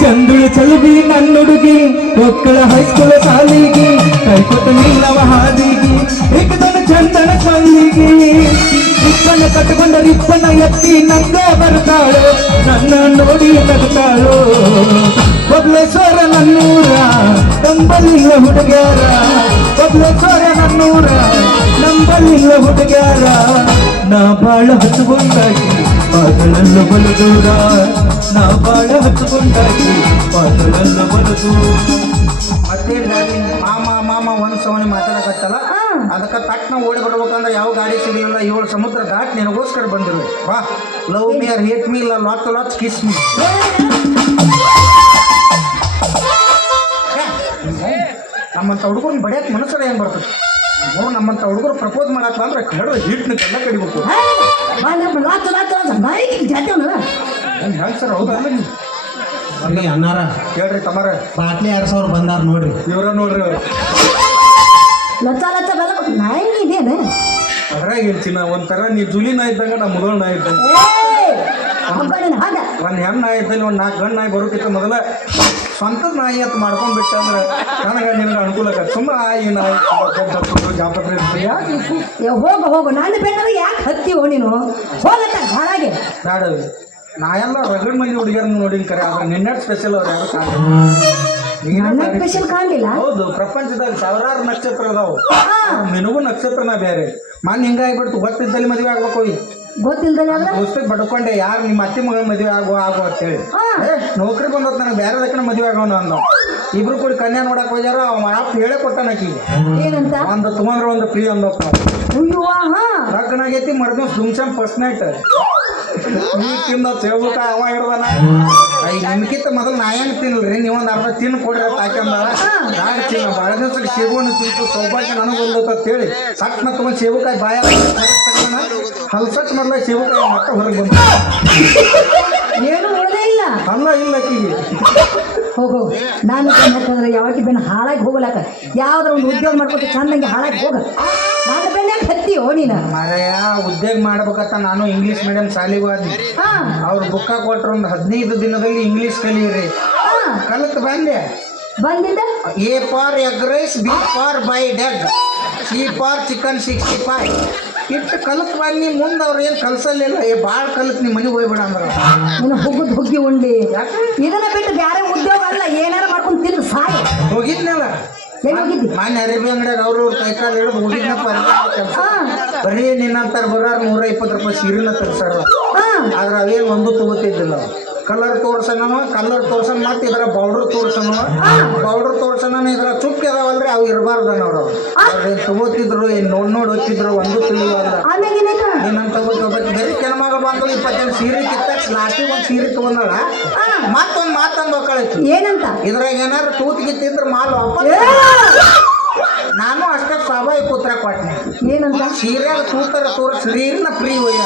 ಚಂದ್ರುಳು ಚಲುಬಿ ನನ್ನುಡುಗಿ ಮಕ್ಕಳ ಹೈಸ್ಕೂಲ್ ಸಾಲಿಗೆ ಕೈಕೊಟ್ಟ ನೀಲವ ಹಾದಿಗೆ ಏಕದನ ಚಂದನ ಕಲ್ಲಿಗೆ ರಿಪ್ಪನ ಕಟ್ಟಿಕೊಂಡ ರಿಪ್ಪನ ಎತ್ತಿ ನಂಗ ಬರ್ತಾಳು ನನ್ನ ನೋಡಿ ನಗ್ತಾಳು ಬಬ್ಲೇಶ್ವರ ನನ್ನೂರ ನಂಬಲಿಲ್ಲ ಹುಡುಗ್ಯಾರ ಬಬ್ಲೇಶ್ವರ ನನ್ನೂರ ನಂಬಲಿಲ್ಲ ಹುಡುಗ್ಯಾರ ನಾ ಬಾಳ ಹಚ್ಚುಕೊಂಡಾಗಿ ಪಾದಳೆಲ್ಲ ಬಲು ದೂರ ನಾ ಬಾಳ ಹಚ್ಚುಕೊಂಡಾಗಿ ಪಾದಳೆಲ್ಲ ಬಲು ದೂರ ಮತ್ತೆ ಮಾಮ ಮಾಮ ಒಂದ್ ಸವನಿ ಮಾತಾಡಕತ್ತಲ್ಲ ಅದಕ್ಕೆ ತಟ್ನ ಓಡಿ ಬರ್ಬೇಕಂದ್ರೆ ಯಾವ ಗಾಡಿ ಸಿಗಲಿಲ್ಲ 7 ಸಮುದ್ರ ದಾಟ್ ನಿನಗೋಸ್ಕರ ಬಂದಿರು ಬಾ love me or hate me ಇಲ್ಲ ಲಾಟ್ ಕಿಸ್ ಮಿ ನಮ್ಮಂತ ಹುಡುಗರು ಬಡಿಯಕ್ಕೆ ಮನಸ್ಸರ ಹೆಂಗ್ ಬರ್ತದೆ ನಮ್ಮಂತ ಹುಡುಗರು ಪ್ರಪೋಸ್ ಮಾಡಕ್ ಅಂದ್ರೆ ಕಡ ಹಿಟ್ನ ಕಲ್ಲ ಕಡಿಬೇಕು ಹೆಂಗ್ ಸರ್ ಹೌದಲ್ಲ ನೀವು ಅನ್ನಾರ ಹೇಳ್ರಿ ತಮಾರ ಬಾಟ್ಲಿ 2000 ಬಂದಾರ ನೋಡ್ರಿ ಇವ್ರ ನೋಡ್ರಿ ಲಚ್ಚ ಲಚ್ಚ ಬೆಲ್ಲ ನಾಯಿ ಇದೇನು ಅದ್ರಾಗ ಹೇಳ್ತೀನಿ ಒಂಥರ ನೀ ಜುಲಿ ನಾಯಿ ಇದ್ದಂಗ ನಾ ಮುದಳ ನಾಯಿ ಇದ್ದಂಗ ಒಂದು ಹೆಣ್ಣು ನಾಯಿ ಇದ್ದಲ್ಲಿ ಒಂದು 4 ಗಂಡು ನಾಯಿ ಬರೋಕ್ಕಿಂತ ಮೊದಲ ಸ್ವಂತದ ನಾಯಿ ಅಂತ ಮಾಡ್ಕೊಂಡ್ಬಿಟ್ಟೆ ಅಂದ್ರೆ ನನಗೆ ನಿನಗೆ ಅನುಕೂಲ ಆಗತ್ತೆ ಸುಮ್ಮ ಈ ನಾಯಿ ಜಾಪತ್ರೆ ಹೋಗು ನಾನು ಬೇಕಾದ್ರೆ ಯಾಕೆ ಹತ್ತೀವೋ ನೀನು ಹೋಗತ್ತ ಹಾಳಾಗೆ ಬೇಡ ನಾಯೆಲ್ಲ ರಗಡ್ ಮಂದಿ ಹುಡುಗಿಯರನ್ನ ನೋಡಿನ ಕರೆ ಆದ್ರೆ ನಿನ್ನೆ ಸ್ಪೆಷಲ್ ಅವ್ರು ಯಾರು ಸ್ಪೆಷಲ್ ಕಾಣಲಿಲ್ಲ ಹೌದು ಪ್ರಪಂಚದಾಗ ಸಾವಿರಾರು ನಕ್ಷತ್ರ ಅದಾವು ನಿನಗೂ ನಕ್ಷತ್ರನ ಬೇರೆ ಮನ್ ಹಿಂಗಾಗ್ಬಿಡ್ತು ಗೊತ್ತಿದ್ದಲ್ಲಿ ಮದುವೆ ಆಗ್ಬೇಕು ಗೊತ್ತಿಲ್ದಲ್ಲ ಪುಸ್ತಕ ಬಡ್ಕೊಂಡೆ ಯಾರು ನಿಮ್ಮ ಅತ್ತಿ ಮಗಳ ಮದುವೆ ಆಗೋ ಅಂತೇಳಿ ನೌಕರಿ ಬಂದತ್ ನನಗೆ ಬೇರೆ ದಕ್ಕನ ಮದುವೆ ಆಗೋಣ ಅಂದ ಇಬ್ರು ಕೂಡ ಕನ್ಯಾ ನೋಡಕ್ ಹೋಗ್ಯಾರ ಅಪ್ಪ ಹೇಳೇ ಕೊಟ್ಟಾನ ಆಕಿಗೆ ಏನಂತ ಒಂದು ತುಮಂದ್ರ ಒಂದು ಪ್ರೀ ಅಂದಪ್ಪ ಲಗ್ನ ಆಗೈತಿ ಮರ್ದಿವ್ಸ ದುಮ್ಸಮ್ ಫಸ್ಟ್ ನೈಟ್ ನೀ ತಿಂದ ಸೇವಕ ಅವ ಹಿಡ್ದಾನ ನಿಮ್ಗಿಂತ ಮೊದಲು ನಾ ಹೆಂಗ್ ತಿನ್ಲ್ರಿ ನೀವೊಂದು ಅರ್ಧ ತಿನ್ನು ಕೊಡ್ರಿ ಅಂತ ಹಾಕ್ಯಂದಾಳ ಯಾಕೆ ತಿನ್ನ ಭಾಳ ದಿವ್ಸಕ್ಕೆ ಸೇಬುವನ್ನು ತಿಂತು ಸೌಭಾಗ್ಯ ನನಗೆ ಬಂದತ್ತ ಅಂತೇಳಿ ಸಟ್ನ ತಗೊಂಡು ಸೇಬುಕಾಯಿ ಬಾಯ ಹಲ್ಸಟ್ ಮೊದಲ ಸೇಬುಕಾಯಿ ಮಕ್ಕ ಹೊರಗೆ ಬಂದ ಏನು ನೋಡದೇ ಇಲ್ಲ ಅಲ್ಲ ಇಲ್ಲ ಆಕಿಗೆ ಹೋಗು ನಾನು ಯಾಕಂದ್ರೆ ಯಾವಾಗ ಬೆನ್ನ ಹಾಳಾಗಿ ಹೋಗಲಾಕ ಯಾವ್ದಾರ ಒಂದು ಉದ್ಯೋಗ ಮಾಡ್ಕೊಟ್ಟು ಚಂದಂಗೆ ಹಾಳಾಗಿ ಹೋಗ ನಾನು ಬೆನ್ನ ಹತ್ತೀಯೋ ನೀನು ಮಾರಾಯ ಉದ್ಯೋಗ ಮಾಡ್ಬೇಕಂತ ನಾನು ಇಂಗ್ಲೀಷ್ ಮೀಡಿಯಂ ಶಾಲೆಗೆ ಹೋದ್ನಿ ಅವ್ರು ಬುಕ್ಕ ಕೊಟ್ರು ಒಂದು 15 ದಿನದಲ್ಲಿ ಇಂಗ್ಲೀಷ್ ಕಲಿಯಿರಿ ಕಲಿತು ಬಂದೆ ಬಂದಿದ್ದ A for egg rice B for ಬೈ ಡೆಗ್ ಸಿ ಫಾರ್ ಚಿಕನ್ 65 ಇಟ್ಟು ಕಲಿತು ಬನ್ನಿ ಮುಂದೆ ಅವ್ರು ಏನು ಕಲ್ಸಲಿಲ್ಲ ಭಾಳ ಕಲಿತು ನಿಮ್ಮ ಮನೆಗೆ ಹೋಗ್ಬೇಡ ಅಂದ್ರೆ ನೀನು ಹುಗ್ಗದ್ ಹುಗ್ಗಿ ಉಂಡಿ ಇದನ್ನ ಬಿಟ್ಟು ಬೇರೆ ಉದ್ಯೋಗ ಅಲ್ಲ ಏನಾರ ಮಾಡ್ಕೊಂಡು ತಿಂದು ಸಾಯಿ ಹೋಗಿದ್ನಲ್ಲ ಮಾನ್ಯ ಅರಿಬಿ ಅಂಗಡಿಯಾಗ ಅವ್ರ ಕೈಕಾಲು ಹಿಡಿದು ಹೋಗಿದ್ನಪ್ಪ ಕೆಲಸ ಬರೀ ನಿನ್ನಂತಾರ ಬರೋರು 120 ರೂಪಾಯಿ ಸೀರೆನ ತರಿಸಾರ ಆದ್ರೆ ಅವೇನು ಒಂದು ತಗೋತಿದ್ದಿಲ್ಲ ಕಲರ್ ತೋರ್ಸನ ಮತ್ತೆ ಇದರ ಬೌಡ್ರ್ ತೋರ್ಸನ ಇದರ ಚುಕ್ಕಿ ಅದಾವಲ್ರಿ ಅವು ಇರಬಾರ್ದನವ್ರು ಅವ್ರೇನು ತಗೋತಿದ್ರು ಏನು ನೋಡಿ ಓದ್ತಿದ್ರು ಒಂದು ತಿಳಿಯುವಲ್ಲ ನೀನಂತ ತಗೋಬೇಕು ಬರೀ ಕೆಣಮಗ ಬಂದು 28 ಸೀರೆ ಕಿತ್ತಾಕ ಲಾಸ್ಟಿಗೆ ಒಂದು ಸೀರೆ ತಗೊಂಡಳ ಮತ್ತೊಂದು ಮಾತಂದು ಒಕ್ಕಳೈತಿ ಏನಂತ ಇದ್ರಾಗ ಏನಾರು ತೂತ್ ಗಿತ್ತಿದ್ರೆ ಮಾಲ್ ವಾಪಸ್ ನಾನು ಅಷ್ಟೇ ಸ್ವಾಭಾವಿಕ ಉತ್ತರ ಕೊಟ್ಟೆ ಏನಂತ ಸೀರೆಯಾಗ ತೂತರ ಸೀರಿನ ಫ್ರೀ ಒಯ್ಯ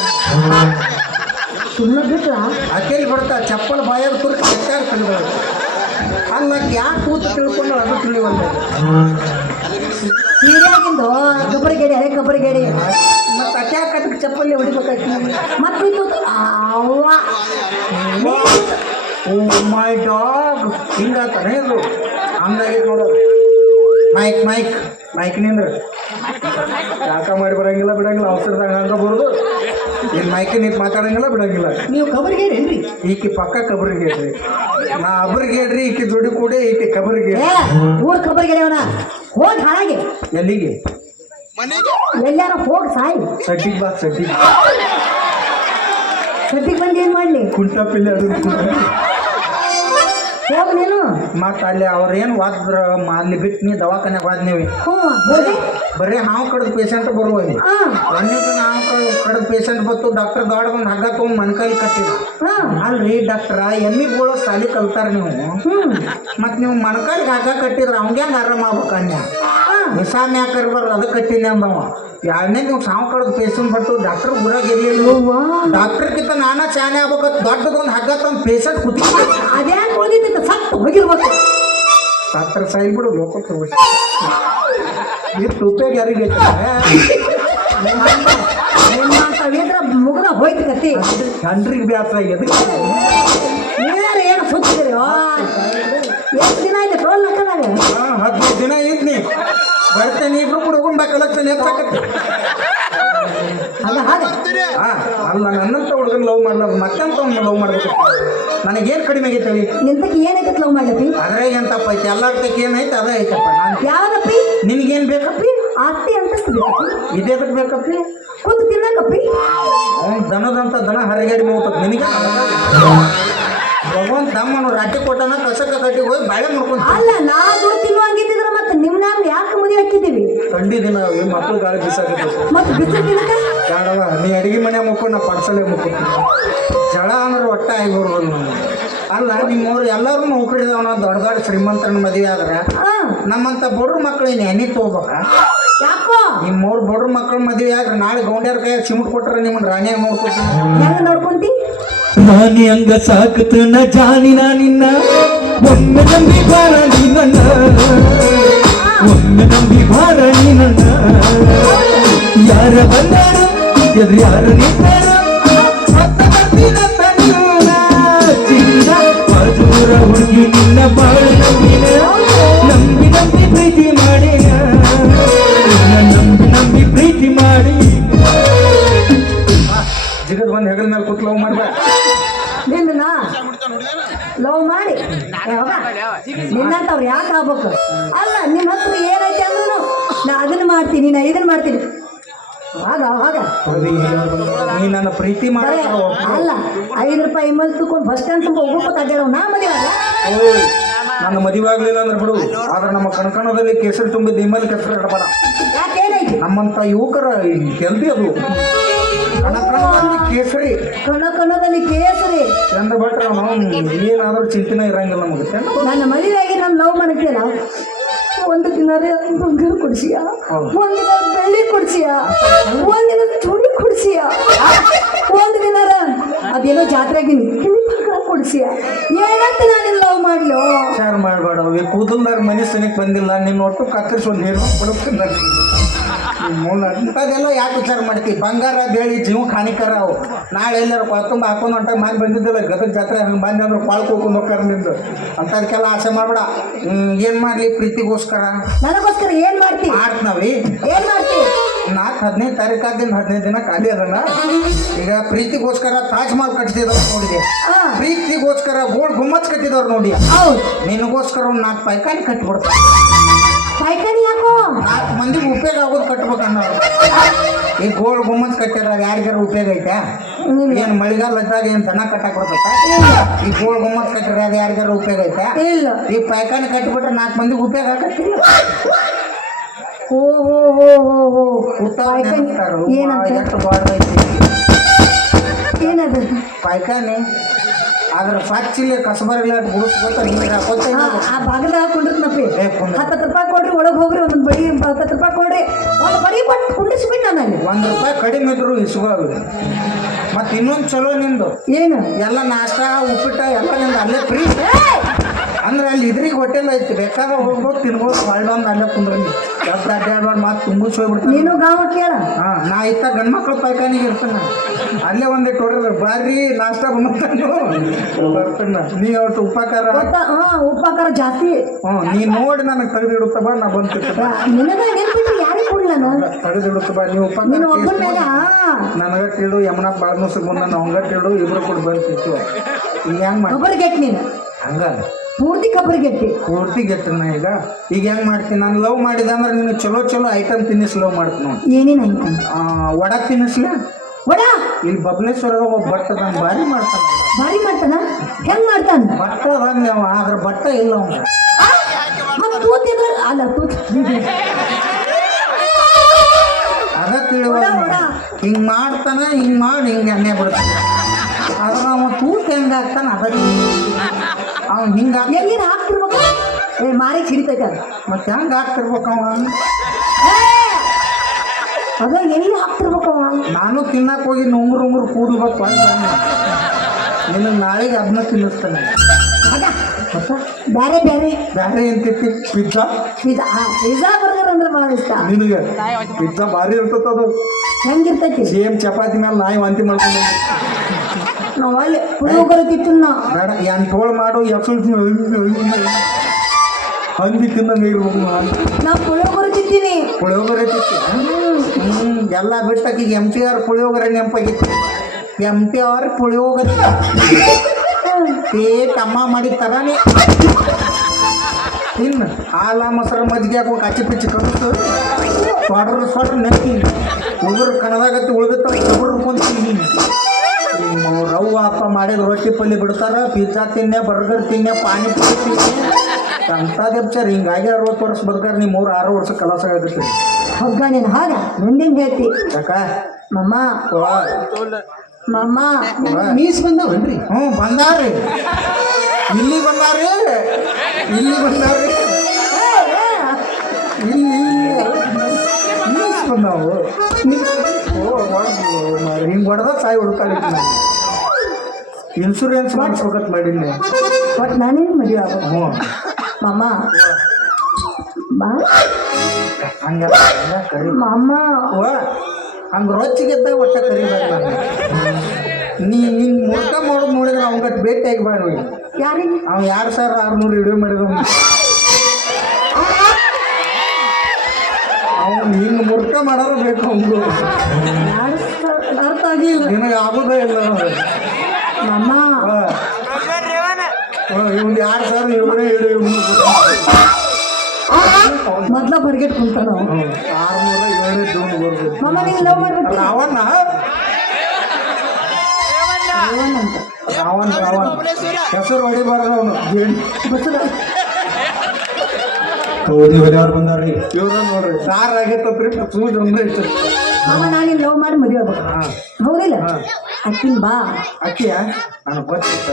ಸುಮ್ಮನೆ ಬಿಟ್ರ ಅಕ್ಕೇಲಿ ಬರ್ತಾ ಚಪ್ಪಲ್ ಬಾಯಾಗ ತುರ್ಕಿ ಹೆಚ್ಚಾಗಿ ತಿಳಿದ್ರು ಅಲ್ಲ ಯಾಕೆ ತೂತು ತಿಳ್ಕೊಂಡು ಅದು ತಿಳಿವಲ್ಲ ಸೀರೆಯಾಗಿಂದು ಕಬ್ಬರಿಗೇಡಿ ಅದೇ ಕಬ್ಬರಿಗೇಡಿ ಮತ್ತೆ ಅಟ್ಯಾಕ್ ಅದಕ್ಕೆ ಚಪ್ಪಲ್ಲಿ ಹೊಡಿಬೇಕಾಯ್ತು ಮತ್ತಿತ್ತು ಅವ್ವ ಓ ಮೈ ಡಾಗ್ ಹಿಂಗಾತಾನೆ ಇದು ಹಂಗಾಗೈತೆ ನೋಡೋದು ಮೈಕ್ನಿಂದ್ರ ಯಾಕ ಮಾಡಿ ಬರಂಗಿಲ್ಲ ಬಿಡಂಗಿಲ್ಲ ಅವಸರದಾಗ ಹಂಗ ಬರೋದು ಇಲ್ಲಿ ಮೈಕ್ ನಿಂತು ಮಾತಾಡಂಗಿಲ್ಲ ಬಿಡಂಗಿಲ್ಲ ನೀವು ಕಬ್ಬರಿಗೇಡೇನ್ರಿ ಈಕಿ ಪಕ್ಕ ಕಬರಿಗೇಡ್ರಿ ನಾ ಅಬ್ರಿಗೇಡ್ರಿ ಈಕಿ ಜೋಡಿ ಕೂಡ ಈಕಿ ಕಬರಿಗೇಡ್ರಿ ಊರ್ ಕಬ್ಬರಿಗೇಡವನ ಹೋಗಿ ಹಾಳಾಗಿ ಎಲ್ಲಿಗೆ ಎಲ್ಲಾರ ಹೋಗಿ ಸಾಯಿ ಸಡ್ಡಿಗೆ ಬಾ ಸಡ್ಡಿಗೆ ಬಂದು ಏನ್ ಮಾಡ್ಲಿ ಕುಂಟಪಿಲ್ಲ ಅದು ಹೋಗ್ ನೀನು ಮತ್ತೆ ಅಲ್ಲಿ ಅವ್ರೇನು ವಾದ್ರ ಅಲ್ಲಿ ಬಿಟ್ಟು ನೀ ದವಾಖಾನೆಗೆ ಹೋದ್ ನೀವಿ ಬರೀ ಹಾವು ಕಡ್ದ ಪೇಷಂಟ್ ಬರುವಲ್ಲಿ ಒಂದೇ ಹಾವು ಕಡ್ದ ಪೇಷಂಟ್ ಬತ್ತು ಡಾಕ್ಟರ್ ದಾಡ್ ಬಂದು ಹಗ್ಗ ತೊಗೊಂಡು ಮನ್ಕಾಲಿ ಕಟ್ಟಿದ್ರು ಅಲ್ರಿ ಡಾಕ್ಟ್ರ ಎಮ್ಮಿಗಳು ಸಾಲಿ ಕಲ್ತಾರ ನೀವು ಮತ್ತು ನೀವು ಮನ್ಕಾಲಿಗೆ ಹಗ್ಗ ಕಟ್ಟಿದ್ರೆ ಅವಂಗೆ ಆರಾಮ ಆಗ್ಬೇಕು ಅನ್ಯ ವಿಷ ಮ್ಯಾಕ ಇರ್ಬಾರ್ದು ಅದಕ್ಕೆ ಕಟ್ಟಿನಿ ಅಂದವ ಎರಡನೇ ನೀವು ಸಾವು ಕಡ್ದ ಪೇಷಂಟ್ ಬಟ್ಟು ಡಾಕ್ಟರ್ ಊರಾಗ ಇರಲಿಲ್ಲ ಡಾಕ್ಟರ್ಕಿಂತ ನಾನಾ ಚಾನೆ ಆಗ್ಬೇಕಂತ ದೊಡ್ಡದೊಂದು ಹಗ್ಗ ತಂದು ಪೇಷಂಟ್ ಕೂತಿ ಅದ್ಯಾಕೆ ಓದಿದ್ದ ಸತ್ತು ಹೋಗಿರ್ಬೇಕು ಸತ್ರ ಸೈಲ್ ಬಿಡು ಲೋಕ ಈ ಟುಪ್ಪಿಗೆ ಯಾರಿಗೆ ನಿಮ್ಮಂತವಿದ್ರ ಮುಗ್ದ ಹೋಯ್ತು ಕತ್ತಿ. ಜನರಿಗೆ ಬ್ಯಾಸ ಎದಕ್ಕೆ ನೀವ್ಯಾರು ಏನು ಸುತ್ತಿದ್ರಿ ಎಷ್ಟು ದಿನ ಆಯ್ತು ಟೋಲ್ ಹಾಕದಾಗ? 15 ದಿನ ಇದ್ನಿ ಬರ್ತೇನೆ ಇಬ್ರು ಕೂಡ ಹೋಗ್ಬೇಕು ಕಲೆಕ್ಷನ್ ಹೆಚ್ಚಾಕತ್ತೆ. ಅಲ್ಲ ಹಾಗೆ ಅಲ್ಲ ನನ್ನಂತ ಹುಡುಗನ ಲವ್ ಮಾಡ್ಲಾರ್ದು ಮತ್ತಂತ ಲವ್ ಮಾಡ್ಬೇಕು. ನನಗೇನು ಕಡಿಮೆ ಆಗೈತವಿ ನಿಂತಕ್ಕೆ ಏನೈತೆ ಲವ್ ಮಾಡ್ಲಪ್ಪಿ? ಅದ್ರಾಗ ಎಂತಪ್ಪ ಐತಿ ಎಲ್ಲಾರ್ದಕ್ಕೆ ಏನೈತೆ ಅದೇ ಐತಪ್ಪ. ನಾನು ಯಾವ್ದಪ್ಪಿ? ನಿನಗೇನು ಬೇಕಪ್ಪಿ? ಆಸ್ತಿ ಅಂತಸ್ತಿದ್ರಿ ಇದೇದಕ್ಕೆ ಬೇಕಪ್ಪಿ? ಕೂತು ತಿನ್ನಕಪ್ಪಿ? ಅವ್ನು ದನದಂತ ದನ ಹರಿಗಾಡಿ ಹೋಗ್ತದೆ ನಿನಗೆ ಭಗವಂತ ತಮ್ಮನು ರಾಟಿ ಕೊಟ್ಟನ ಕಸಕ ಕಟ್ಟಿಗೆ ಹೋಗಿ ಬಾಳೆ ಮಾಡ್ಕೊಂಡು ಅಲ್ಲ ನಾ ದುಡ್ಡು ತಿನ್ನುವಂಗಿದ್ದಿದ್ರೆ ಮತ್ತೆ ನಿಮ್ನ ಯಾಕೆ ಮದುವೆ ಹಾಕಿದ್ದೀವಿ? ಥಂಡಿ ದಿನ ಮಕ್ಕಳು ಗಾಳಿ ಬಿಸಾಕೈತೆ ಮತ್ತೆ ಬಿಸಿಲು ದಿನಕ್ಕೆ ಬೇಡವ ನೀ ಅಡಿಗೆ ಮನೆ ಮುಕ್ಕೊಂಡು ನಾ ಪಡ್ಸಲೇ ಮುಕ್ಕೊತೀನಿ. ಜಳ ಅಂದ್ರೆ ಒಟ್ಟ ಆಗಿ ಬರ್ಬೋದು ನಾನು. ಅಲ್ಲ ನಿಮ್ಮವ್ರು ಎಲ್ಲರೂ ನೌಕರಿದವನ ದೊಡ್ಡ ದೊಡ್ಡ ಶ್ರೀಮಂತರನ್ನ ಮದುವೆ ಆದ್ರೆ ನಮ್ಮಂತ ಬಡ್ರ ಮಕ್ಳು ಇನ್ನು ಎಣ್ಣೆ ತಗೋಬೇಕ? ಯಾಕೋ ನಿಮ್ಮವ್ರು ಬಡ್ರ ಮಕ್ಳ ಮದುವೆ ಆದ್ರೆ ನಾಳೆ ಗೌಂಡ್ಯಾರ ಕೈ ಸಿಮೆಂಟ್ ಕೊಟ್ರೆ ನಿಮ್ಮನ್ನ ರಾಣಿಯಾಗ ನೋಡ್ಕೊತೀನಿ. ಹೆಂಗ ನೋಡ್ಕೊಂತಿ? ನಾನಿ ಹಂಗ ಸಾಕತು ನ ಜಾನಿ ನಿನ್ನ ಒಮ್ಮೆ ನಂಬಿ ಬಾರ ನೀ ನನ್ನ ಒಮ್ಮೆ ನಂಬಿ ಬಾರ ನೀ ನನ್ನ ಯಾರ ಬಂದಾರು ಎದುರು ಯಾರು ನಿಂತಾರು ಚಿನ್ನ ಮಧುರ ಹುಡುಗಿ ನಿನ್ನ ಬಾಳ ನಂಬಿನ ನಂಬಿ ನಂಬಿ ಪ್ರೀತಿ ಮಾಡಿ ನಂಬಿ ನಂಬಿ ಪ್ರೀತಿ ಮಾಡಿ ಜಿಗದ್ ಬಂದು ಹೆಗಲ ಮೇಲೆ ಕೂತ್ ಲವ್ ಮಾಡ್ಬೇಡ. ನಿನ್ನ ಲವ್ ಮಾಡಿ ನಿನ್ನಂತವ್ರು ಯಾಕೆ ಆಗ್ಬೇಕು? ಅಲ್ಲ ನಿನ್ನ ಹತ್ರ ಏನೈತೆ ಅಂದ್ರೂ ನಾ ಅದನ್ನ ಮಾಡ್ತೀನಿ ನಾ ಇದನ್ನ ಮಾಡ್ತೀನಿ ಆಗ ನೀ ನನ್ನ ಪ್ರೀತಿ ಮಾಡ ಅಲ್ಲ 5 ರೂಪಾಯಿ ಇಮ್ಮಲ್ ತಗೊಂಡು ಬಸ್ ಸ್ಟ್ಯಾಂಡ್ ತುಂಬ ಹೋಗ್ಬೇಕು ಅಡ್ಡಾಡೋ ನಾ ಮದುವೆ ನನ್ನ ಮದುವೆ ಆಗ್ಲಿಲ್ಲ ಅಂದ್ರೆ ಬಿಡು. ಆದ್ರೆ ನಮ್ಮ ಕಣಕಣದಲ್ಲಿ ಕೇಸರಿ ತುಂಬಿದ್ದು ನಿಮ್ಮಲ್ಲಿ ಕೆಸರು ಇಡಬೇಡ. ಯಾಕೇನೈತಿ? ನಮ್ಮಂತ ಯುವಕರ ಜಲ್ದಿ ಅದು ಕಣಕಣದಲ್ಲಿ ಕೇಸರಿ ಕಣದಲ್ಲಿ ಕೇಸರಿ ಚಂದ ಬಿಟ್ರೆ ನಾವು ಏನಾದ್ರೂ ಚಿಂತನೆ ಇರಂಗಿಲ್ಲ ನಮಗೆ. ನನ್ನ ಮದುವೆಯಾಗಿ ನಾನು ಲವ್ ಮಾಡಿದ್ಯಲ್ಲ ಒಂದು ದಿನಾರೇ ಬಂಗಾರ ಕೊಡ್ಸಿಯ, ಒಂದಿನ ಬೆಳ್ಳಿ ಕೊಡ್ಸಿಯ, ಒಂದಿನ ಚೂಡಿ ಕೊಡ್ಸಿಯ, ಒಂದು ದಿನಾರ ಅದೇನೋ ಜಾತ್ರೆಗಿನಿ ಕೊಡ್ಸಿಯ. ಏನಂತ ನಾನು ಲವ್ ಮಾಡ್ಲು ವಿಚಾರ ಮಾಡಬೇಡ. ಕೂದಲ್ದಾರ ಮನುಷ್ಯನಿಗೆ ಬಂದಿಲ್ಲ ನಿನ್ನ ಒಟ್ಟು ಕತ್ತರಿಸಿ ಒಂದು ಹೇಳಿ ಕೊಡುತ್ತೆ. ಇಂಥದ್ದೆಲ್ಲ ಯಾಕೆ ವಿಚಾರ ಮಾಡ್ತೀವಿ? ಬಂಗಾರ ಬೇಳಿ ಜೀವಕ್ಕೆ ಹಾನಿಕರ ಅವು. ನಾಳೆ ಎಲ್ಲಾರು ಕೊತ್ತಂಬ ಹಾಕೊಂಡು ಹೊಂಟಾಗ ಮಾಡಿ ಬಂದಿದ್ದಿಲ್ಲ ಗದಗ ಜಾತ್ರೆ ಹಂಗೆ ಬಂದು ಅಂದ್ರೆ ಪಾಳ್ಕ ಹೋಗ್ಕೊಂಡು ಹೋಗ್ತಾರೆ ನಿಂದು. ಅಂಥದಕ್ಕೆಲ್ಲ ಆಸೆ ಮಾಡಬೇಡ. ಏನು ಮಾಡಲಿ ಪ್ರೀತಿಗೋಸ್ಕರ ನನಗೋಸ್ಕರ ಏನ್ ಮಾಡ್ತೀವಿ? ಮಾಡ್ತೀವಿ. ಏನ್ ಮಾಡ್ತೀವಿ? 15 ತಾರೀಕಾದಿಂದ 15 ದಿನ ಖಾಲಿ ಅದಲ್ಲ. ಈಗ ಪ್ರೀತಿಗೋಸ್ಕರ ತಾಜ್ ಮಹಲ್ ಕಟ್ಟಿದವ್ರು ನೋಡಿದೆ, ಪ್ರೀತಿಗೋಸ್ಕರ ಗೋಲ್ಡ್ ಗುಮ್ಮಚ್ ಕಟ್ಟಿದವ್ರು ನೋಡಿ, ಹೌದು ನಿನಗೋಸ್ಕರ ಒಂದು 4 ಪೈಕಾನಿ ಕಟ್ಟಿಬಿಡ್ತಾರೆ. ಪೈಕಾನಿ ಯಾಕೋ 4 ಮಂದಿಗೆ ಉಪಯೋಗ ಆಗೋದು ಕಟ್ಬೇಕನ್ನೋರು. ಈ ಗೋಲ್ಡ್ ಗುಮ್ಮಚ್ ಕಟ್ಟಾರ ಯಾರಿಗಾರ ಉಪಯೋಗ ಐತೆ? ಏನು ಮಳೆಗಾಲ ಇದ್ದಾಗ ಏನು ದನ ಕಟ್ಟಕ್ಕೆ ಬರ್ತೈತೆ? ಈ ಗೋಲ್ಡ್ ಗುಮ್ಮಚ್ ಕಟ್ಟಿರ ಅದು ಯಾರಿಗಾರ ಉಪಯೋಗ ಐತೆ? ಇಲ್ಲ. ಈ ಪೈಕಾನಿ ಕಟ್ಟಿಬಿಟ್ರೆ 4 ಮಂದಿಗೆ ಉಪಯೋಗ ಆಗತ್ತಿಲ್ಲ. ಎಷ್ಟು ಬಾಡ್ದೈತಿ ಏನದು ಪೈಕಾನಿ? ಅದ್ರ ಸ್ವಚ್ಛಿಲ್ಲ ಕಸಬರಿಲ್ಲ ಗುಡಿಸ್ಕೊತ ನೀರು ಹಾಕೋತ ಆ ಭಾಗದಾಗ ಹಾಕೊಂಡಿರ್ನಪ್ಪಿ 10 ರೂಪಾಯಿ ಕೊಡ್ರಿ ಒಳಗೆ ಹೋಗ್ರಿ ಒಂದು ಬಡಿ 10 ರೂಪಾಯಿ ಕೊಡ್ರಿ ಒಂದು ಬಡಿ ಕೊಟ್ಟು ಕುಂಡಿಸ್ಬಿಟ್ಟು ನಾನು 1 ರೂಪಾಯಿ ಕಡಿಮೆ ಇದ್ರು ಇಸ್ಕೋವಿ. ಮತ್ತು ಇನ್ನೊಂದು ಚಲೋ ನಿಂದು ಏನು ಎಲ್ಲ ನಾಷ್ಟ ಉಪ್ಪಿಟ್ಟ ಎಲ್ಲ ನಿಂದು ಅಲ್ಲೇ ಫ್ರೀ. ಅಂದ್ರೆ ಅಲ್ಲಿ ಇದ್ರಿಗೆ ಹೋಟೆಲ್ ಐತಿ, ಬೇಕಾದ್ರೆ ಹೋಗ್ಬೋದು ತಿನ್ಬೋದು. ಹೊಳ್ದೊಂದು ಅಲ್ಲೇ ಕುಂದ್ರೆ ದೊಡ್ಡ ಅಡ್ಡಾಡ್ಬಾರ್ದು ಮಾತು ತುಂಬಿಸಿ ಹೋಗ್ಬಿಡ್ತಾನೆ. ನೀನು ಗಾವ ಕೇಳ. ನಾ ಇತ್ತ ಗಂಡು ಮಕ್ಳು ಪೈಕಾನಿಗೆ ಇರ್ತಾನೆ. ಅಲ್ಲೇ ಒಂದೇ ಟೋಟಲ್ ಬಾರಿ ನಾಷ್ಟ ಬಂದು ಬರ್ತಾನ. ನೀ ಅವತ್ತು ಉಪಕಾರ ಉಪಕಾರ ಜಾಸ್ತಿ. ನೀ ನೋಡಿ ನನಗೆ ತೆಗೆದಿಡುತ್ತ ಬಾ, ನಾ ಬಂತಿರ್ತ ನಿನಗ ನೆನ್ಪಿಟ್ಟು ಯಾರಿಗೆ ಕೊಡ್ಲ ನಾನು ತೆಗೆದಿಡುತ್ತ ಬಾ. ನೀವು ನೀನು ಒಬ್ಬನ ಮೇಲೆ ನನಗ ಕೇಳು ಯಮುನಾ ಬಾಳ ಮುಸುಕ್ ಬಂದ ನಾವು ಹಂಗ ಕೇಳು ಇಬ್ರು ಕೂಡ ಬಂತಿತ್ತು. ಹಿಂಗೆ ಹೆಂಗೆ ಮಾಡಿ ಕಬರ್ಗೆಟ್ ನೀನು ಹಂಗ ಪೂರ್ತಿ ಕಬರ್ಗೆಟ್ಟಿ ಪೂರ್ತಿ ಗೆಟ್ಟನ. ಈಗ ಹೆಂಗೆ ಮಾಡ್ತೀನಿ ನಾನು ಲವ್ ಮಾಡಿದ ಅಂದ್ರೆ ನೀನು ಚಲೋ ಚಲೋ ಐಟಮ್ ತಿನ್ನಿಸ್ ಲವ್ ಮಾಡ್ತೀನಿ ನೋಡಿ. ಏನೇನು ಐಟಮ್? ವಡ ತಿನ್ನಿಸ್ಲ. ವಡ ಇಲ್ಲಿ ಬಬ್ಲೇಶ್ವರದ ಒಬ್ಬ ಬರ್ತದ ಭಾರಿ ಮಾಡ್ತಾನೆ. ಭಾರಿ ಮಾಡ್ತಾನ? ಹೆಂಗ್ ಮಾಡ್ತಾನ? ಬಟ್ಟ ಅದಾನ ಅವ, ಆದ್ರೆ ಬಟ್ಟ ಇಲ್ಲ ಅವ. ಅಲ್ಲ ಅದ ತಿಳುವ ಹಿಂಗೆ ಮಾಡ್ತಾನ, ಹಿಂಗೆ ಮಾಡಿ ಹಿಂಗೆ ಎಣ್ಣೆ ಬಿಡ್ತಾನೆ. ಆದ್ರೆ ಅವ ತೂತ್ ಹೆಂಗೆ ಆಗ್ತಾನ ಅದ ಅವ್ನು ಹಿಂಗೆ ಎಲ್ಲಿನ ಹಾಕ್ತಿರ್ಬೇಕು. ಮಾರಿಗೆ ಸಿಡಿತೈತೆ ಅದು. ಮತ್ತೆ ಹೆಂಗೆ ಆಗ್ತಿರ್ಬೇಕು ಅವ? ಅದ ಎಲ್ಲಿ ಹಾಕ್ತಿರ್ಬೇಕವ? ನಾನು ತಿನ್ನಕ್ಕೆ ಹೋಗಿ ಉಂಗುರು ಕೂದಲು ಬತ್ತು ನಿನಗೆ ನಾಳೆಗೆ ಅದನ್ನ ತಿನ್ನಿಸ್ತಾನೆ. ಅದ ಬ್ಯಾರೆ ಬ್ಯಾರೆ ಬ್ಯಾರೆ ಎಂತೈತಿ ಪಿಜ್ಜಾ ಪಿಜ್ಜಾ ಬರ್ಗರ್ ಅಂದ್ರೆ ಭಾಳ ಇಷ್ಟ. ನಿನಗೆ ಪಿಜ್ಜಾ ಭಾರಿ ಇರ್ತದ ಅದು ಹೆಂಗಿರ್ತೈತಿ? ಸೇಮ್ ಚಪಾತಿ ಮೇಲೆ ನಾಯಿ ವಾಂತಿ ಮಾಡ್ಕೊಂಡು ನಾವು ಅಲ್ಲಿ ಪುಳಿಯೋಗರೆ ತಿನ್ನ ಬೇಡ ಎಂಟೋಳು ಮಾಡು ಎಸಳು ಹಂದಿ ತಿನ್ನಂಗೆ ಇರ್ಬೇಕು ನಾ ಪುಳಿಯೋಗರೆ ತಿಂತೀನಿ. ಪುಳಿಯೋಗರೆ ತಿತ್ತಿ ಎಲ್ಲ ಬಿಟ್ಟಾಕಿ MTR ಪುಳಿಯೋಗರೆ ನೆನಪಾಗಿತ್ತು. MTR ಪುಳಿಯೋಗರೆ ತಮ್ಮ ಮಾಡಿದ ತರಾನೇ ತಿನ್ನು ಹಾಲ ಮೊಸರು ಮಜ್ಜಿಗೆ ಹಾಕೋ ಕಚ್ಚಿ ಪಿಚ್ಚಿ ಕಲಿತು ಸೊಟ್ರ ನೆತ್ತಿ ಉಗುರು ಕಣದಾಗತ್ತಿ ಉಳ್ದತ್ತ ಕಬ್ರುಕೊಂತೀನಿ. ರವ್ವ ಅಪ್ಪ ಮಾಡಿದ ರೊಟ್ಟಿ ಪಲ್ಯ ಬಿಡ್ತಾರ. ಪಿಜ್ಜಾ ತಿನ್ನೆ, ಬರ್ಗರ್ ತಿನ್ನೆ, ಪಾನಿಪುರಿ ತಿನ್ನೆ ಅಂಥದ್ದು ಎಪ್ಚಾರ. ಹಿಂಗಾಗಿ 60 ವರ್ಷ ಬದುಕಾರ ನೀವು 3-6 ವರ್ಷ ಕಲಾಸ ಆಗುತ್ತೆ. ಹಗ್ಗ ನೀನು ಹಾಗ ಮುಂದಿನ ಹೇಳ್ತಿ ಯಾಕ ಮಮ್ಮ ಮಮ್ಮ ಮೀಸ್ ಬಂದವನ್ರಿ? ಹ್ಞೂ ಬಂದಾರ್ರಿ, ಇಲ್ಲಿ ಬಂದಾರ್ರಿ, ಇಲ್ಲಿ ಬಂದಾರ್ರಿ, ಇಲ್ಲಿ ಮೀಸ್ ಬಂದಾವು. ಹಿಂಗೆ ಹೊಡೆದ ಸಾಯಿ ಹುಡ್ಕಾಳಿ ಇನ್ಶೂರೆನ್ಸ್ ಮಾಡಿಸ್ಬೇಕಂತ ಮಾಡೀನಿ. ಬಟ್ ನಾನೇನು ಮದುವೆ ಆಗೋ ಹ್ಞೂ ಮಮ್ಮ ಬಾ ಹಂಗೆಲ್ಲ ಕರಿ ಮಮ್ಮ ಹಂಗೆ ರೊಚ್ಚಿಗೆದ್ದಾಗ ಒಟ್ಟ ಕರಿಬೇಕು. ನೀ ಹಿಂಗೆ ಮುರ್ಕ ಮಾಡೋದು ನೋಡಿದ್ರೆ ಅವ್ಗಟ್ಟು ಭೇಟಿಯಾಗಿ ಬಾರಿ ಹೋಗಿ ಯಾರಿಗೆ ಅವ್ 2600 ಇಡೀ ಮಾಡಿದ ಅವ್ನು ಹಿಂಗೆ ಮುರ್ಕ ಮಾಡೋರು ಬೇಕು. ಅವ್ಗು ಅರ್ಥ ಆಗಿಲ್ಲ ನಿನಗೆ ಆಗೋದೇ ಇಲ್ಲ. ಮಮ್ಮ ಇವ್ನು 2000 ಇವರೇ ಇಡೀ ಮೊದ್ಲ ಬರ್ಗೆಟ್ ಕುಂತಾನ 607 ಜೂನ್ ಬರ್ಬೇಕು. ಮಮ್ಮ ನೀನು ಲವ್ ಮಾಡ್ಬಿಟ್ಟು ರಾವಣ್ಣ ಅಂತ ರಾವಣ್ ಹೆಸರು ಹೊಡಿಬಾರ್ದು ಅವನು. ಕೌದಿ ಹೊಲಿಯವ್ರು ಬಂದಾರ್ರಿ. ಇವ್ರ ನೋಡ್ರಿ ಸಾರ್ ಆಗೈತತ್ರಿ ಸೂಜ್ ಒಂದೇ ಇತ್ತು. ಮಮ್ಮ ನಾನು ಲವ್ ಮಾಡಿ ಮದುವೆ ಆಗ್ಬೇಕು ಹೌದಿಲ್ಲ? ಅಕ್ಕಿನ ಬಾ ಅಕ್ಕಿಯ ನನಗೆ ಗೊತ್ತಿತ್ತು.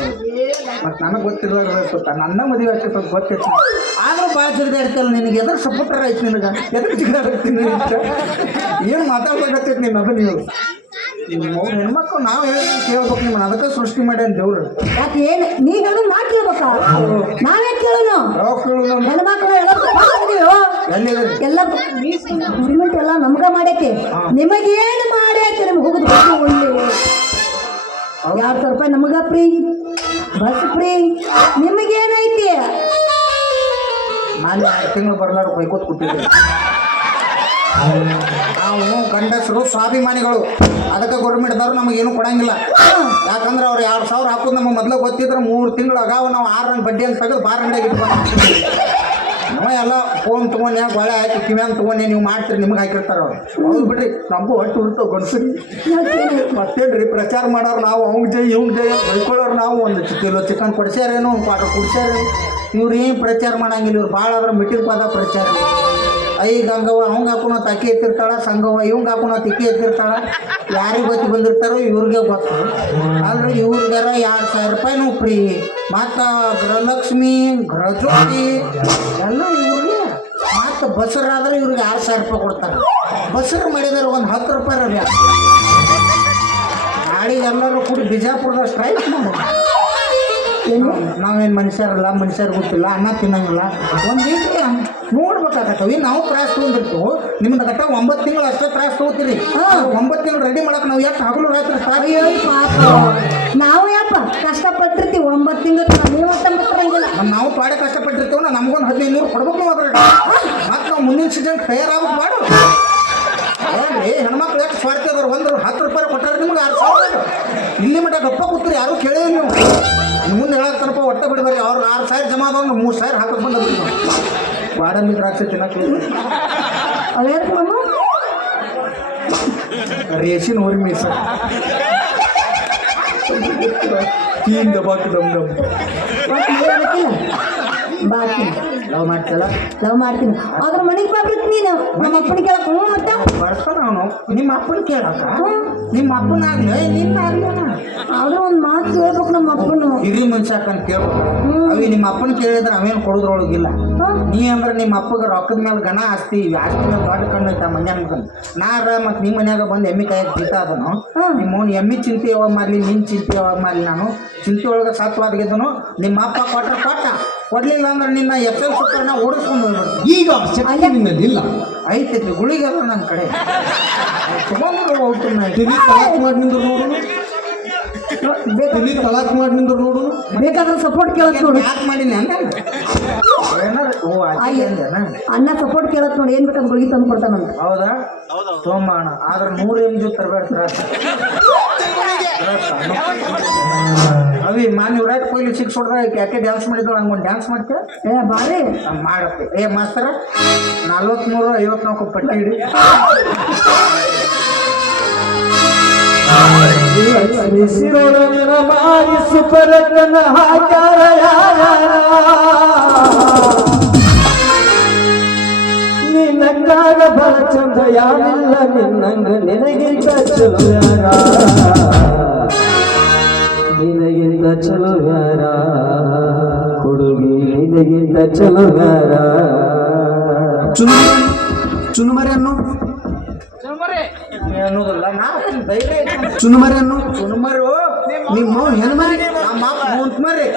ಮತ್ತು ನನಗೆ ಗೊತ್ತಿರಲಾರ್ದ ನನ್ನ ಮದುವೆ ಆಗ್ತದ ಗೊತ್ತಿತ್ತು. ಆದ್ರೂ ಭಾಳ ಜಿಗಿದಾಡ್ತಲ್ಲ ನಿನಗೆ. ಎದ್ರ ಸಪೋರ್ಟರ್ ಆಯ್ತು ನಿನಗೆ? ಎದ್ರ ಜಿಗಿದಾಡ್ತೀನಿ ಏನು ಮಾತಾಡ್ಬೇಕಾಗ್ತೈತಿ ನೀನು? ಅದು ನೀವು ಹೆಣ್ಮಕ್ಳು ನಾವು ಹೇಳಿ ಕೇಳ್ಬೇಕು. ನಿಮ್ಮನ್ನ ಅದಕ್ಕೆ ಸೃಷ್ಟಿ ಮಾಡಿ ಅಂತ ದೇವ್ರು. ಯಾಕೆ ಏನು ನೀ ಹೇಳೋದು ನಾ ಕೇಳ್ಬೇಕಾ? ನಾವೇ ಕೇಳೋನು ಯಾವ ಕೇಳು ಹೆಣ್ಮಕ್ಳು ಎಲ್ಲಿದೆ ಎಲ್ಲ ಗೌರ್ಮೆಂಟ್ ಎಲ್ಲ ನಮ್ಗ ಮಾಡೈತಿ. ನಿಮಗೇನು ಮಾಡೈತಿ? ನಿಮ್ಗೆ ಹೋಗುದು ಒಳ್ಳೆ 2,000 ರೂಪಾಯಿ ನಮಗ ಫ್ರೀ, ಬಸ್ ಫ್ರೀ. ನಿಮಗೇನೈತಿ? ನಾನು 2 ತಿಂಗಳು ಬರ್ಲಾರ ಬೈಕೋತ್ ಕೊಟ್ಟಿದ್ದೆ. ನಾವು ಗಂಡಸರು ಸ್ವಾಭಿಮಾನಿಗಳು. ಅದಕ್ಕೆ ಗೌರ್ಮೆಂಟ್ದವ್ರು ನಮಗೇನು ಕೊಡಂಗಿಲ್ಲ. ಯಾಕಂದ್ರೆ ಅವ್ರು 2,000 ಹಾಕೋದು ನಮಗೆ ಮೊದಲು ಗೊತ್ತಿದ್ರೆ 3 ತಿಂಗಳು ಅಗಾವ ನಾವು 6 ರನ್ ಬಡ್ಡಿ ಅಂತ ತೆಗೆದು ಬಾರಂಡಾಗಿ ಇಟ್ಕೊಂಡು ನಾವು ಎಲ್ಲ ಫೋನ್ ತೊಗೊಂಡೆ, ಗೊಳೆ ಹಾಕಿ ಕಿವ್ಯಾನ್ ತೊಗೊಂಡೆ ನೀವು ಮಾಡ್ತೀರಿ, ನಿಮ್ಗೆ ಹಾಕಿರ್ತಾರೆ ಅವ್ರು. ಹೌದು ಬಿಡ್ರಿ, ನಮಗೂ ಒಟ್ಟು ಹುಡ್ತಾವ ಗಂಡಸರಿ. ಮತ್ತೇನ್ರಿ ಪ್ರಚಾರ ಮಾಡೋರು ನಾವು ಅವ್ಗೆ ಜೈ ಇವ್ಗೆ ಜೈ ಬೈಕೊಳ್ಳೋರು ನಾವು. 1 ಕಿಲೋ ಚಿಕನ್ ಕೊಡ್ಸ್ಯಾರೇನೋ, 1 ಕ್ವಾರ್ಟರ್ ಕೊಡ್ಸ್ಯಾರೇನು. ಇವ್ರು ಏನು ಪ್ರಚಾರ ಮಾಡಂಗಿಲ್ಲ. ಇವ್ರು ಭಾಳ ಆದ್ರೆ ಮಿಟ್ಟಿನ ಪದ ಪ್ರಚಾರ. ಈಗ ಹಂಗವ ಅವಂಗೆ ಹಾಕೋಣ ಅಕ್ಕಿ ಎತ್ತಿರ್ತಾಳ, ಸಂಗವ ಇವಂಗೆ ಹಾಕೋಣ ತಿಕ್ಕಿ ಎತ್ತಿರ್ತಾಳ. ಯಾರಿಗೆ ಗೊತ್ತಿ ಬಂದಿರ್ತಾರೋ ಇವ್ರಿಗೆ ಗೊತ್ತು. ಆದ್ರೆ ಇವ್ರಿಗಾರ 2,000 ರೂಪಾಯಿನೂ ಫ್ರೀ. ಮತ್ತು ಗೃಹಲಕ್ಷ್ಮಿ, ಗೃಹಜ್ಯೋತಿ ಎಲ್ಲ ಇವ್ರಿಗೆ. ಮತ್ತು ಬಸರಾದ್ರೆ ಇವ್ರಿಗೆ 6,000 ರೂಪಾಯಿ ಕೊಡ್ತಾರೆ. ಬಸರು ಮಾಡಿದ್ರೆ ಒಂದು 10 ರೂಪಾಯಿ ರವ್ಯ. ಗಾಡಿಗೆ ಎಲ್ಲರೂ ಕೂಡಿ ಬಿಜಾಪುರದ ಸ್ಟ್ರೈಕ್ ಮಾಡೋದು. ನಾವೇನು ಮನುಷ್ಯರಲ್ಲ, ಮನುಷ್ಯರು ಗೊತ್ತಿಲ್ಲ, ಅನ್ನ ತಿನ್ನಂಗಿಲ್ಲ. ಒಂದು ರೀತಿಗೆ ನೋಡ್ಬೇಕಾಗತ್ತವಿ. ನಾವು ತ್ರಾಸ ತೊಗೊಂಡಿರ್ತೀವಿ. ನಿಮ್ದು ಗಟ್ಟ 9 ತಿಂಗಳು ಅಷ್ಟೇ ತ್ರಾಸ ತೊಗೋತೀರಿ. 9 ತಿಂಗಳು ರೆಡಿ ಮಾಡಕ್ಕೆ ನಾವು ಎಷ್ಟು ಹಗಲು ರಾತ್ರಿ ಪಾಪ ನಾವು ಯಪ್ಪ ಕಷ್ಟಪಟ್ಟಿರ್ತೀವಿ 9 ತಿಂಗಳು. ನೀವು ಹಂಗಿಲ್ಲ. ನಾವು ಪಾಡೆ ಕಷ್ಟಪಟ್ಟಿರ್ತೀವಿ. ನಮ್ಗೊಂದು 1500 ಕೊಡ್ಬೇಕು. ಅದ್ರಾಗ ಮತ್ತು ನಾವು ಮುಂದಿನ ಸೀಸನ್ ತಯಾರಾಗಬೇಕು ಮಾಡು. ಏನ್ರಿ ಹೆಣ್ಮಕ್ಳು ಎಷ್ಟು ಸ್ವಾರ್ಥ ಅದಾರ? 10 ರೂಪಾಯಿ ಕೊಟ್ಟಾರೆ ನಿಮ್ಗೆ 6,000. ಇಲ್ಲಿ ಮಟ್ಟ ಗಪ್ಪ ಕೂತ್ರಿ, ಯಾರು ಕೇಳೇ ನೀವು. ಮುಂದೆ ಹೇಳಕ್ತಾರಪ್ಪ ಒಟ್ಟ ಬಿಡಬೇಡಿ. ಅವ್ರು 6,000 ಜಮಾ ಆದವ್ರು 3,000 ಹಾಕೋದು ಬಂದ್ರಿ. ಬಾಡಲ್ಲಿ ದ್ರಾಕ್ಷಿ ತಿನ್ನಕ್ಕೆ ಅವೇನು ರೇಷನ್ ಹೋರಿ ಮೀಸ ತೀನ್ ದಬಾಕ್ ದಮ್ ದಮ್. ಬಾಕಿ ಲವ್ ಮಾಡ್ತಲ್ಲ? ಲವ್ ಮಾಡ್ತೀನಿ. ಅದ್ರ ಮನೆಗೆ ಬರ್ಬೇಕು ನೀನು. ನಮ್ಮ ಅಪ್ಪನ ಕೇಳಕ್ ಮತ್ತೆ ಬರ್ತಾನ ಅವನು. ನಿಮ್ಮ ಅಪ್ಪನ ಕೇಳಕ್ಕ? ನಿಮ್ಮ ಅಪ್ಪನಾಗ್ಲಿ ನಿನ್ನಾಗ್ಲಿ. ಆದ್ರೆ ಒಂದು ಮಾತು ಹೇಳ್ಬೇಕು ನಮ್ಮ ಅಪ್ಪನು. ಹಿರಿ ಮನುಷ್ಯಾಕಂತ ಕೇಳ್ಬೇಕು ಅವಿ ನಿಮ್ಮ ಅಪ್ಪನ ಕೇಳಿದ್ರೆ ಅವೇನು ಕೊಡೋದ್ರೊಳಗಿಲ್ಲ ನೀ ಅಂದ್ರೆ ನಿಮ್ಮ ಅಪ್ಪಗೆ ರೊಕ್ಕದ ಮೇಲೆ ಗಣ ಆಸ್ತಿ ಆಸ್ತಿ ಮೇಲೆ ದೊಡ್ಡ ಕಣ್ಣು ಐತ ಮನ್ಯಾಗ ನಾರ ಮತ್ತು ನಿಮ್ಮ ಮನ್ಯಾಗ ಬಂದು ಎಮ್ಮಿ ಕಾಯಕ್ಕೆ ಜೀತ ಅದನು ನಿಮ್ಮ ಎಮ್ಮಿ ಚಿಂತೆ ಯಾವಾಗ ಮಾಡಲಿ ನಿನ್ನ ಚಿಂತೆ ಯಾವಾಗ ಮಾಡಲಿ ನಾನು ಚಿಂತೆ ಒಳಗೆ ಸತ್ವಾದ್ಗಿದ್ದನು ನಿಮ್ಮ ಅಪ್ಪ ಕೊಟ್ಟ ಕೊಡ್ಲಿಲ್ಲ ಅಂದ್ರೆ ನಿನ್ನ ಎಕ್ಸೆಲ್ ಸುತ್ತನ ಓಡಿಸ್ಕೊಂಡು ಹೋಗ್ಬಿಡ್ತು ಈಗ ಶಕ್ತಿ ನಿನ್ನಲ್ಲಿ ಇಲ್ಲ. ಐತೈತಿ ಗುಳಿಗೆಲ್ಲ ನನ್ನ ಕಡೆ ತಗೊಂಡು ಹೋಗ್ತೀನಿ ತಿಳಿ ತಲಾಕ್ ಮಾಡಿ ನಿಂದ್ರು ನೋಡು, ತಿಳಿ ತಲಾಕ್ ಮಾಡಿ ನಿಂದ್ರು ನೋಡು. ಬೇಕಾದ್ರೆ ಸಪೋರ್ಟ್ ಕೇಳತ್ ನೋಡು. ಯಾಕೆ ಮಾಡೀನಿ ಹಂಗ ಏನಾರ ಓ ಆಯ್ತು ಅಂದೇನ ಅಣ್ಣ ಸಪೋರ್ಟ್ ಕೇಳತ್ ನೋಡಿ, ಏನ್ ಬೇಕಾದ್ರೆ ಗುಳಿಗೆ ತಂದು ಕೊಡ್ತಾನಂತ. ಹೌದಾ ಸೋಮಣ್ಣ ಆದ್ರೆ 100 MG ತರಬೇಡ್ತಾರ ಅವಿ ಮಾನ್ ವಿರಾಟ್ ಕೊಹ್ಲಿ 6 ಹೊಡೆದಾಗ ಯಾಕೆ ಡ್ಯಾನ್ಸ್ ಮಾಡಿದ್ರು ಹಂಗೊಂದು ಡ್ಯಾನ್ಸ್ ಮಾಡ್ತೀಯ ಏ ಬಾರಿ ಮಾಡತ್ತೆ ಏ ಮಾಸ್ತರ 43 54 ಪಟ್ಟಿ ಹಿಡಿ ಬಿಸಿರೊಳಗಿನ ಮಾರಿಸು ಪರಕನ ಹಾಕ್ಯಾರ ಯಾರ ನಿನ್ನಂಗಾಗ ಬರ ಚಂದ ಯಾರಿಲ್ಲ ನಿನ್ನಂಗ ನಿನಗಿಂತ ಚಲೋ ಯಾರ ನಿನಗಿಂತ ಚಲೋ ಯಾರ ಹುಡುಗಿ ನಿನಗಿಂತ ಚಲೋ ಯಾರ ಚುನುಮರಿ ಅನ್ನು ಅನ್ನೋದಿಲ್ಲ ನಾ ಧೈರ್ಯ ಐತಿ ಚುನುಮರಿ ಅನ್ನು ಸುನ್ಮರು ನಿಮ್ಮ ಹೆಣ್ಮರಿ ನಮ್ಮ ಮುಂತ್ಮರಿ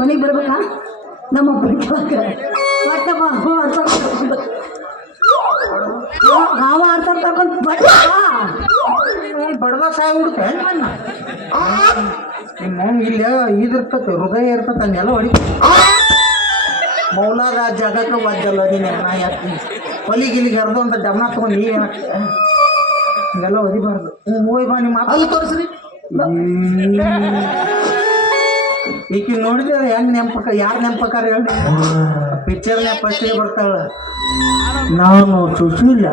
ಮನೆಗೆ ಬರ್ಬೇಕಾ ನಮ್ಮ ಹಾವ ಆಡ್ತಾರ ತಗೊಂಡು ಬಡದ ಸಾಯ ಹುಡುಕ ನಿಮ್ಮ ಇಲ್ಲ ಇದಿರ್ತತೆ ಹೃದಯ ಇರ್ತತೆ ಹಂಗೆಲ್ಲ ಹೊಡಿ ಮೌಲಾದ ಜಾಗಕ್ಕೆ ಒದ್ದಲ್ಲ ನೀನು ನಾ ಯಾಕೆ ಹೊಲಿಗಿಲಿಗೆ ಹರಿದು ಅಂತ ಗಮನ ತಗೊಂಡು ನೀ ಯಾಕೆ ಹಿಂಗೆಲ್ಲ ಒದಿಬಾರ್ದು ಹೋಯ್ ಬಾ ನಿಮ್ಮ ಅಲ್ಲಿ ತೋರಿಸ್ರಿ. ಈಕಿ ನೋಡಿದ್ರೆ ಹೆಂಗ್ ನೆಂಪಕ ಯಾರು ನೆಂಪಕಾರ ಹೇಳಿ ಪಿಕ್ಚರ್ನ ಫಸ್ಟಿಗೆ ಬರ್ತಾಳ ನಾನು ಸುಶೀಲ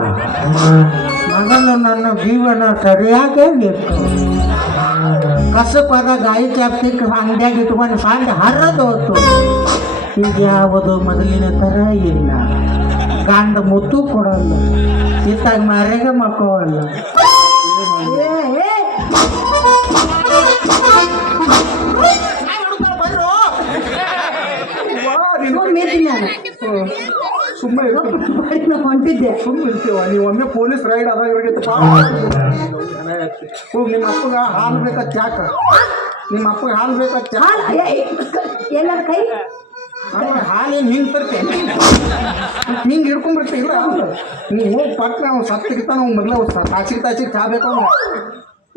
ಮಗನ ನನ್ನ ಜೀವನ ಸರಿಯಾಗಿ ಕಸಪಾದ ಗಾಯಿ ಚಾಪ್ತಿಕ್ ಅಂಗಡಿಯಾಗ ಇಟ್ಕೊಂಡು ಸಾಂಗ್ ಹರ್ರದು ಹೊತ್ತು ಈಗ ಯಾವುದು ಮೊದಲಿನ ಥರ ಇಲ್ಲ. ಗಂಡ ಮುತ್ತು ಕೊಡಲ್ಲ, ಇತ್ತಾಗ ಮಾರ್ಯಾಗ ಮಕ್ಕವಲ್ಲ. ಏ, ಏ, ಸುಮ್ನೆ ಇದ್ದೀನಿ ನಾನು. ಸುಮ್ಮನೆ ಬಾಡಿ ನಾ ಹೊಂಟಿದ್ದೆ. ಸುಮ್ಮನೆ ಇರ್ತೀವ ನೀವು. ಒಮ್ಮೆ ಪೊಲೀಸ್ ರೈಡ್ ಆದಾಗ ಹೋಗಿ ನಿಮ್ಮ ಅಪ್ಪಗ ಹಾಲು ಬೇಕತ್ ಯಾಕ? ನಿಮ್ಮ ಅಪ್ಪಗೆ ಹಾಲು ಬೇಕತ್ ಯಾಕ? ಹಾಲು ಎಲ್ಲರ ಕೈ ಹಾಲೇನು ಹಿಂಗೆ ತರ್ತೇನೆ, ಹಿಂಗೆ ಹಿಡ್ಕೊಂಡ್ಬಿಡ್ತೆ. ಇಲ್ಲ ನೀವು ಹೋಗಿ ಪಟ್ಟ ನಾವು ಸತ್ತಿಗಿತ್ತ ನಾವು ಮೊದಲು ತಾಸಿಗೆ ಚಾ ಬೇಕು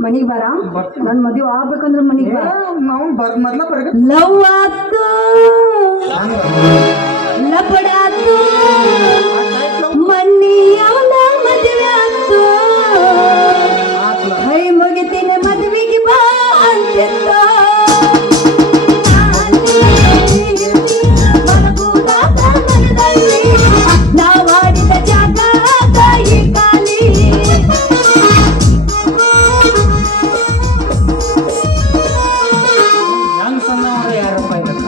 ಮನಿಗೆ ಬಾರ. ನನ್ನ ಮದುವೆ ಆಗ್ಬೇಕಂದ್ರೆ ಮನಿಗೆ ಬಾರ. ನಾವು ಮೊದ್ಲ ಬರ್ಗ ಲವ್ ಆತು, ಲಪಡಾತು, ಮನ್ನಿ ಅವನ ಮದುವೆ ಆತು, ಕೈ ಮುಗಿತೀನಿ ಮದುವೆಗೆ ಬಾ ಅಂತಿದ್ದ. ನಾವಾಡಿದ ಜಾಗ ತಾಯಿ ಕಾಲಿ. ಹೆಂಗ್ ಸಣ್ಣವ್ರ ಯಾರಪ್ಪ ಇದಕ್ಕ?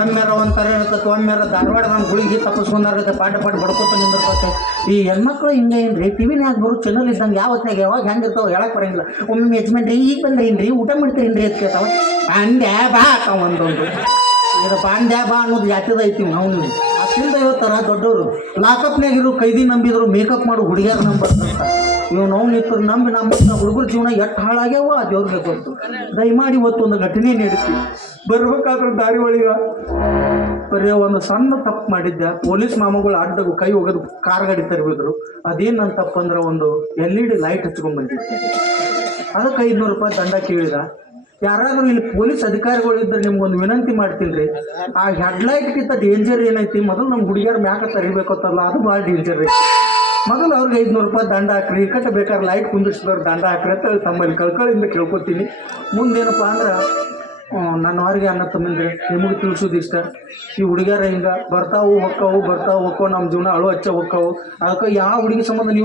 ಒಮ್ಮೆರ ಒಂಥರ ಇರ್ತೈತೆ, ಒಮ್ಮೆರ ಧಾರವಾಡದ ಗುಳಿಗೆ ತಪ್ಪಿಸ್ಕೊಂಡಾರತ್ತೆ, ಪಾಠ ಬಡ್ಕೋತ ನಿಂದಿರ್ತೈತೆ. ಈ ಹೆಣ್ಮಕ್ಳು ಹಿಂಗೆ ಏನ್ರಿ ಟಿವಿನ್ಯಾಗ ಬರೋ ಚಾನಲ್ ಇದ್ದಂಗೆ ಯಾವತ್ತಾಗ ಯಾವಾಗ ಹೆಂಗೆ ಇರ್ತಾವೆ ಹೇಳಕ್ ಬರಂಗಿಲ್ಲ. ಒಮ್ಮೆ ಯಜಮಾನ್ರಿ ಈಗ ಬಂದ್ರೇನ್ರಿ ಊಟ ಮಾಡ್ತೀರೇನ್ರಿ ಅಂತ ಕೇಳ್ತಾವ. ಪಾಂಡ್ಯ ಬಾ ಅಕ್ಕ ಒಂದೊಂದು ಇದು ಪಾಂಡ್ಯ ಬಾ ಅನ್ನೋದು ಯಾತಿದ ಐತಿ ನಾವು ನೀವು. ಅಷ್ಟಿಂದ ಇವತ್ತರ ದೊಡ್ಡವರು ಲಾಕಪ್ನಾಗ ಇರೋ ಕೈದಿ ನಂಬಿದ್ರು ಮೇಕಪ್ ಮಾಡೋ ಹುಡುಗಿಯಾರ ನಂಬರ್ತ. ಇವು ನಾವು ನಿಂತರು ನಂಬಿ ನಮ್ಮ ಹುಡುಗರ ಜೀವನ ಎಷ್ಟು ಹಾಳಾಗ್ಯಾವ ದೇವ್ರಿಗೆ ಗೊತ್ತು. ದಯಮಾಡಿ ಇವತ್ತು ಒಂದು ಘಟನೆ ನಡೀತಿ. ಬರ್ಬೇಕಾದ್ರೆ ದಾರಿ ಒಳಗ ಬರೀ ಒಂದು ಸಣ್ಣ ತಪ್ಪು ಮಾಡಿದ್ದೆ. ಪೊಲೀಸ್ ಮಾಮಗಳು ಅಡ್ಡಗು ಕೈ ಹೋಗೋದು ಕಾರ್ ಗಾಡಿ ತರಬೇಕರು. ಅದೇನು ನನ್ನ ತಪ್ಪು ಅಂದ್ರೆ ಒಂದು LED ಲೈಟ್ ಹಚ್ಕೊಂಡ್ ಬಂದಿದ್ದೆ. ಅದಕ್ಕೆ 500 ರೂಪಾಯಿ ದಂಡ ಕೇಳಿದ. ಯಾರಾದರೂ ಇಲ್ಲಿ ಪೊಲೀಸ್ ಅಧಿಕಾರಿಗಳು ಇದ್ರೆ ನಿಮ್ಗೊಂದು ವಿನಂತಿ ಮಾಡ್ತೀನಿ ರೀ, ಆ ಹೆಡ್ಲೈಟ್ಗಿಂತ ಡೇಂಜರ್ ಏನೈತಿ ಮೊದಲು ನಮ್ಮ ಹುಡುಗಿಯರ ಮ್ಯಾಕ ತರಿಬೇಕತ್ತಲ್ಲ, ಅದು ಭಾಳ ಡೇಂಜರ್ ರೀ. ಮೊದಲು ಅವ್ರಿಗೆ 500 ರೂಪಾಯಿ ದಂಡ ಹಾಕ್ರಿ, ಇಕ್ಕಟ್ಟು ಬೇಕಾದ್ರೆ ಲೈಟ್ ಕುಂದಿರ್ಸಿದವ್ರು ದಂಡ ಹಾಕ್ರಿ ಅಂತ ತಮ್ಮಲ್ಲಿ ಕಳ್ಕಳಿಂದ ಕೇಳ್ಕೊತೀನಿ. ಮುಂದೇನಪ್ಪ ಅಂದ್ರೆ ನನ್ನ ಅವ್ರಿಗೆ ಅನ್ನ ತಮ್ಮಂದ್ರೆ ನಿಮಗೆ ತಿಳಿಸೋದು ಇಷ್ಟ. ಈ ಹುಡುಗಿಯರ ಹಿಂಗೆ ಬರ್ತಾವು ಹೊಕ್ಕವು ನಮ್ಮ ಜೀವನ ಅಳು ಹಚ್ಚ ಹೊಕ್ಕವು. ಅದಕ್ಕೆ ಯಾವ ಹುಡುಗಿ ಸಂಬಂಧ ನೀವು